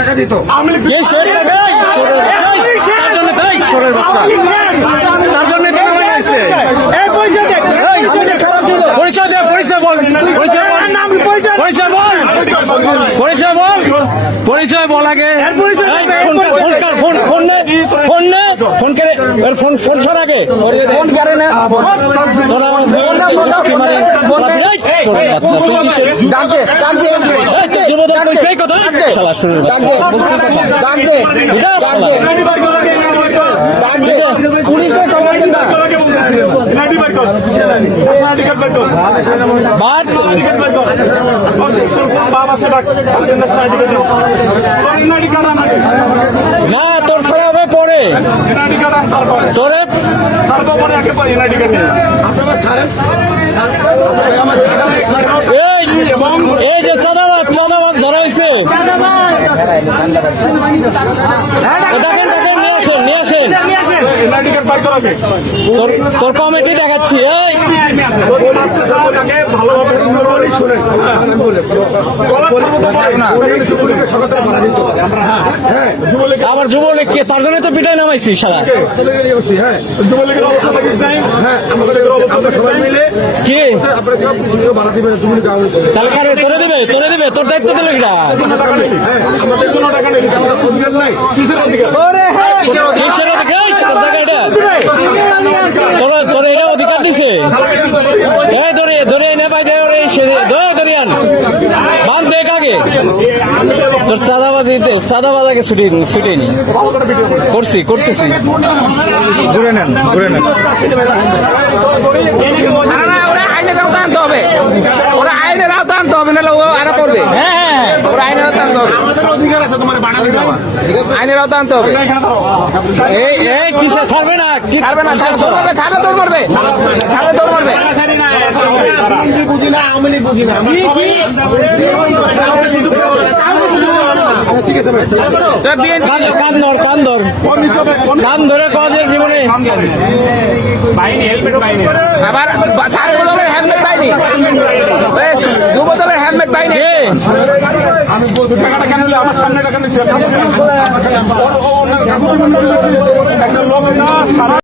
টাকা দিত। পরিচয় বল আগে। ফোন সর আগে না তোর ছাড়া হবে পরে তোরে এই যে চাঁদাবাদ ধরাইছে নিয়ে আসেন তোর কমিটি দেখাচ্ছি। আমার যুবলীগ কে তার জন্য তো পিটাই নামাইছি সারা কি তাহলে তোরে দিবে তোর দায়িত্ব দিল তোর এটা অধিকার দিছে ধরে এনে পাই ধরিয়ান বাদ দেখ আগে তোর চাঁদাবাজাকে ছুটে নি করতেছি ঘুরে নেন আইনের আওতায় আনতে হবে, ওরা আইনের আওতায় আনতে হবে, নাহলে ও আরো করবে। ওরা আইনের আওতায় আনতে হবে, আইনের আওতায় আনতে হবে। এই কিসে ছাড়বে না ছাড়লে দৌড় মারবে বুঝি না আওয়ামী লীগ বুঝি না কান ধরে কজের জীবনে আবার ছাত্র দলের হেলমেট পাইনি, যুব দলের হেলমেট পাইনি। আমি বলতে টাকাটা কেন আমার সামনে টাকা নিচ্ছে একটা লোক না সারা